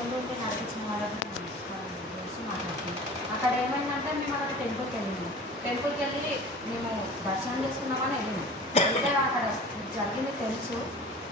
ముందు నడిపించిన వాళ్ళకి గురించి మాట్లాడుతున్నాం. అక్కడ ఏమైందంటే మేము అక్కడ టెంపుల్కి వెళ్ళినాము. టెంపుల్కి వెళ్ళి మేము దర్శనం చేసుకున్నామని వెళ్ళినాం. అంటే అక్కడ జరిగింది తెలుసు,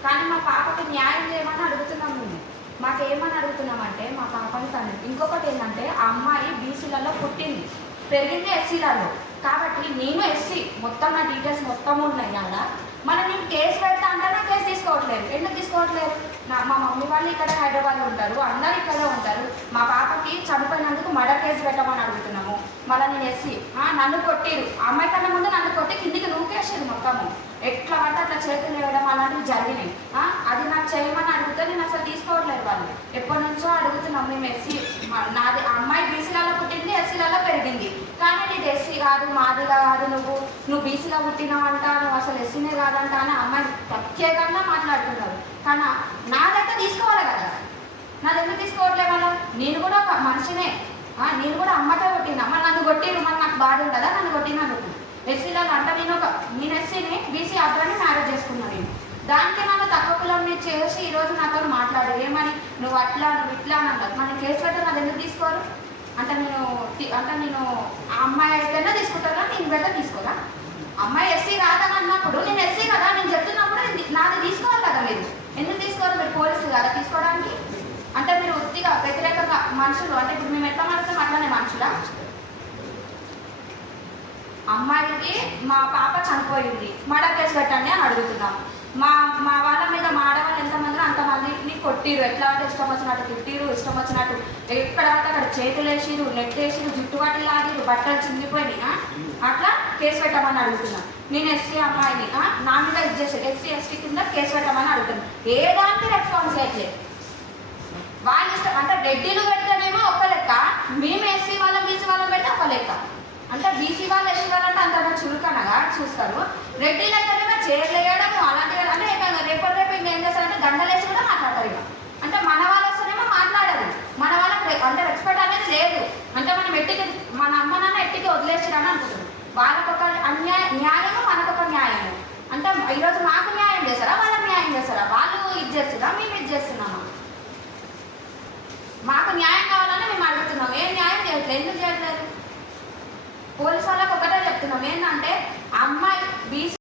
కానీ మా పాపకి న్యాయం చేయమని అడుగుతున్నాం. మేము మాకేమని అడుగుతున్నామంటే మా పాపని తను. ఇంకొకటి ఏంటంటే ఆ అమ్మాయి బీసీలలో పుట్టింది, పెరిగింది ఎస్సీలలో. కాబట్టి నేను ఎస్సీ, మొత్తం నా డీటెయిల్స్ మొత్తం ఉన్నాయి అలా. మనం నేను కేసు పెడతా అంటే నా కేసు తీసుకోవట్లేదు. ఎందుకు తీసుకోవట్లేదు? మా మమ్మీ వాళ్ళు ఇక్కడ హైదరాబాద్లో ఉంటారు, అందరు ఇక్కడే ఉంటారు. మా పాపకి చనిపోయినందుకు మర్డర్ కేసు పెట్టమని అడుగుతున్నాము. మళ్ళీ నేను ఎస్సీ, నన్ను కొట్టిరు, అమ్మాయి కన్నా ముందు నన్ను కొట్టి కిందికి నూకేసారు మొత్తము. ఎట్లా పడితే అట్లా చేతులు వేయడం అలాంటివి జరిగినాయి. అది నాకు చేయమని అడిగితే నేను అసలు తీసుకోవట్లేదు. వాళ్ళు ఎప్పటి నుంచో అడుగుతున్నాం మేము ఎస్సీ, నాది అమ్మాయి బీసీలలో పుట్టింది, ఎస్సీలలో పెరిగింది. కానీ నీది ఎస్సీ కాదు, మాదిగా కాదు, నువ్వు బీసీలో పుట్టినావంట, నువ్వు అసలు ఎస్సీనే కాదంట అని అమ్మాయి ప్రత్యేకంగా మాట్లాడుతున్నారు. కానీ నాదైతే తీసుకోవాలి కదా, నాది ఎందుకు తీసుకోవట్లేదు? వాళ్ళ నేను కూడా ఒక మనిషినే, నేను కూడా అమ్మతో కొట్టినా. మరి నన్ను కొట్టిరు, మరి నాకు బాధ ఉంటుందా నన్ను కొట్టినందుకు? ఎస్సీలో అంటే నేను ఎస్సీని బీసీ అబ్బాయిని మ్యారేజ్ చేసుకున్నాను. నేను దానికి నన్ను తక్కువ కులం మీద చేసి ఈరోజు నాతో మాట్లాడు ఏమని, నువ్వు అట్లా నువ్వు ఇట్లా అని అంటారు. మన కేసు పెట్టారు, అది ఎందుకు తీసుకోరు? అంటే నేను ఆ అమ్మాయి అయితేనే తీసుకుంటాను, కానీ నేను పెడితే తీసుకోరా? అమ్మాయి ఎస్సీ కాదని అన్నప్పుడు నేను ఎస్సీ కదా, నేను చెప్తున్నప్పుడు నాది తీసుకోవాలి కదా. మీరు ఎందుకు తీసుకోరు? మీరు పోలీసులు కదా తీసుకోవడానికి. అంటే మీరు ఉత్తిగా వ్యతిరేకంగా మనుషులు, అంటే ఇప్పుడు మేము ఎట్లా మాట్లాడతాం అట్లానే మనుషులా? అమ్మాయికి మా పాప చనిపోయింది, మర్డర్ కేసు పెట్టండి అని అడుగుతున్నాం. మా వాళ్ళ మీద మా ఆడవాళ్ళు ఎంతమంది అంతమందిని కొట్టిరు, ఎట్లా అంటే ఇష్టం వచ్చినట్టు తిట్టిరు, ఇష్టం వచ్చినట్టు ఎక్కడ అక్కడ చేతులు వేసిరు, నెట్ వేసిరు, జుట్టుబాటి లాగిరు, బట్టలు చిందిపోయినాయి. అట్లా కేసు పెట్టమని అడుగుతున్నాం. నేను ఎస్సీ అమ్మాయిని, నా మీద ఇచ్చేసి ఎస్సీ ఎస్టీ కింద కేసు పెట్టమని అడుగుతున్నాం. ఏ దానికి రెస్పాన్స్ అయితే వాళ్ళ ఇష్టం. అంటే రెడ్డిలు పెడితేనేమో ఒక లెక్క, మేము ఎస్సీ వాళ్ళం బీసీ వాళ్ళం పెడితే ఒక లెక్క. అంటే బీసీ వాళ్ళు ఎస్సీ వాళ్ళంటే అంత చురుకనగా చూస్తారు. రెడ్డిలు అయితేనేమో చేరలేయడము అలాంటివి. అంటే రేపు ఇంకేం చేస్తారంటే గంటలేసి కూడా మాట్లాడతారు. ఇక అంటే మన వాళ్ళు వస్తేనేమో మాట్లాడరు, మన వాళ్ళకి అంటే రెస్పెక్ట్ అనేది లేదు. అంటే మనం ఎట్టికి మన అమ్మ నాన్న ఎట్టికి వదిలేసిరని అనుకుంటున్నారు. వాళ్ళకొక న్యాయము, మనకొక న్యాయము. అంటే ఈరోజు మాకు న్యాయం చేస్తారా, వాళ్ళకి న్యాయం చేస్తారా? వాళ్ళు ఇది చేస్తున్నారా, మేము ఇది చేస్తున్నామా? మాకు న్యాయం కావాలని మేము అడుగుతున్నాం. ఏం న్యాయం చేయట్లేదు, ఎందుకు చేయట్లేదు? పోలీసు వాళ్ళకి ఒకటే చెప్తున్నాం ఏంటంటే అమ్మాయి బీసీ